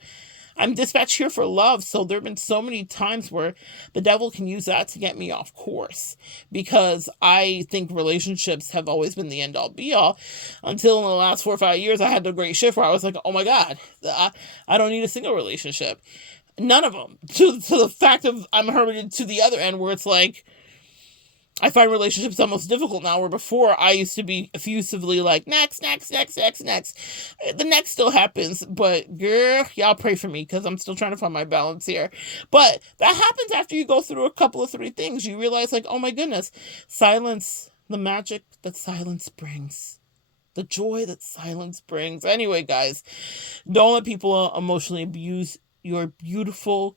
I'm dispatched here for love, so there have been so many times where the devil can use that to get me off course because I think relationships have always been the end-all be-all until in the last 4 or 5 years I had the great shift where I was like, oh my God, I don't need a single relationship. None of them. To the fact of I'm hermited to the other end where it's like, I find relationships almost difficult now, where before I used to be effusively like, next. The next still happens, but girl, y'all pray for me because I'm still trying to find my balance here. But that happens after you go through a couple of 3 things. You realize like, oh my goodness, silence, the magic that silence brings. The joy that silence brings. Anyway, guys, don't let people emotionally abuse your beautiful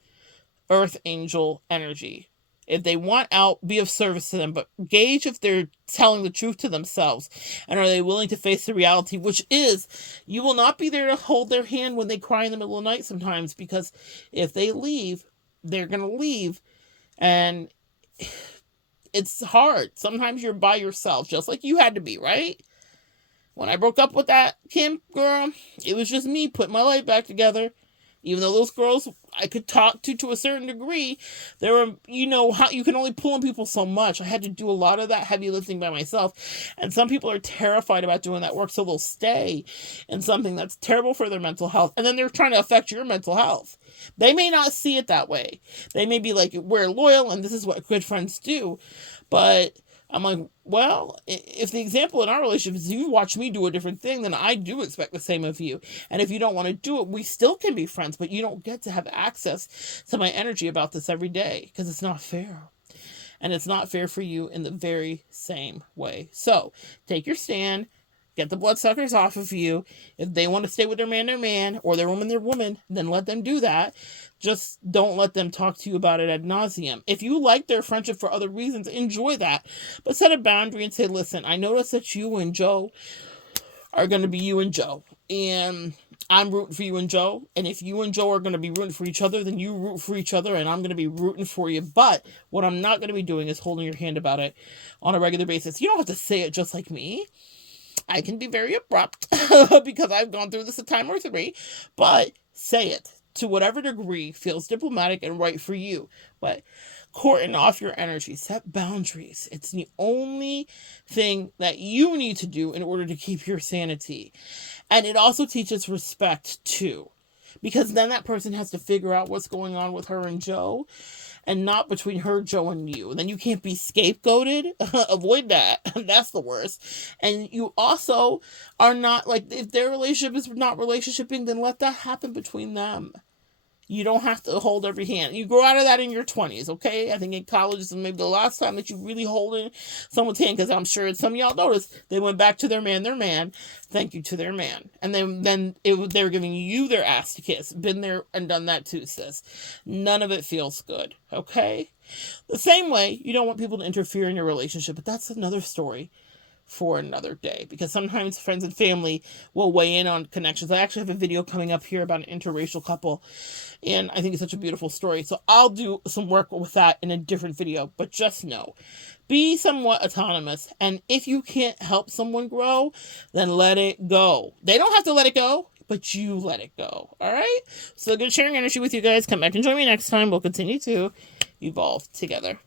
earth angel energy. If they want out, be of service to them, but gauge if they're telling the truth to themselves and are they willing to face the reality, which is you will not be there to hold their hand when they cry in the middle of the night sometimes, because if they leave, they're going to leave, and it's hard. Sometimes you're by yourself, just like you had to be, right? When I broke up with that Kim girl, it was just me putting my life back together. Even though those girls I could talk to a certain degree, there were, you know, how you can only pull on people so much. I had to do a lot of that heavy lifting by myself. And some people are terrified about doing that work, so they'll stay in something that's terrible for their mental health. And then they're trying to affect your mental health. They may not see it that way. They may be like, we're loyal and this is what good friends do. But I'm like, well, if the example in our relationship is you watch me do a different thing, then I do expect the same of you. And if you don't want to do it, we still can be friends, but you don't get to have access to my energy about this every day because it's not fair. And it's not fair for you in the very same way. So take your stand. Get the bloodsuckers off of you. If they want to stay with their man, or their woman, then let them do that. Just don't let them talk to you about it ad nauseum. If you like their friendship for other reasons, enjoy that. But set a boundary and say, listen, I notice that you and Joe are going to be you and Joe. And I'm rooting for you and Joe. And if you and Joe are going to be rooting for each other, then you root for each other. And I'm going to be rooting for you. But what I'm not going to be doing is holding your hand about it on a regular basis. You don't have to say it just like me. I can be very abrupt because I've gone through this a time or 3, but say it to whatever degree feels diplomatic and right for you. But cordon off your energy, set boundaries. It's the only thing that you need to do in order to keep your sanity. And it also teaches respect too, because then that person has to figure out what's going on with her and Joe, and not between her, Joe, and you. And then you can't be scapegoated. Avoid that. That's the worst. And you also are not, like, if their relationship is not relationshiping, then let that happen between them. You don't have to hold every hand. You grow out of that in your 20s, okay? I think in college is maybe the last time that you really holding someone's hand, because I'm sure some of y'all noticed they went back to their man. Thank you to their man. And then they were giving you their ass to kiss. Been there and done that too, sis. None of it feels good, okay? The same way, you don't want people to interfere in your relationship, but that's another story for another day, because sometimes friends and family will weigh in on connections. I actually have a video coming up here about an interracial couple, and I think it's such a beautiful story. So I'll do some work with that in a different video, but just know, be somewhat autonomous. And if you can't help someone grow, then let it go. They don't have to let it go, but you let it go. All right? So good sharing energy with you guys. Come back and join me next time. We'll continue to evolve together.